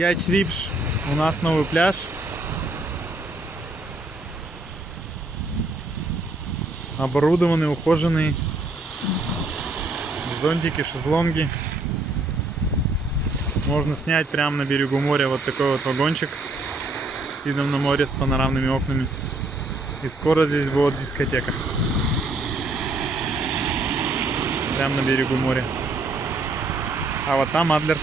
Гяч Рипш, у нас новый пляж. Оборудованный, ухоженный. Зонтики, шезлонги. Можно снять прямо на берегу моря вот такой вот вагончик с видом на море, с панорамными окнами. И скоро здесь будет дискотека. Прямо на берегу моря. А вот там Адлер.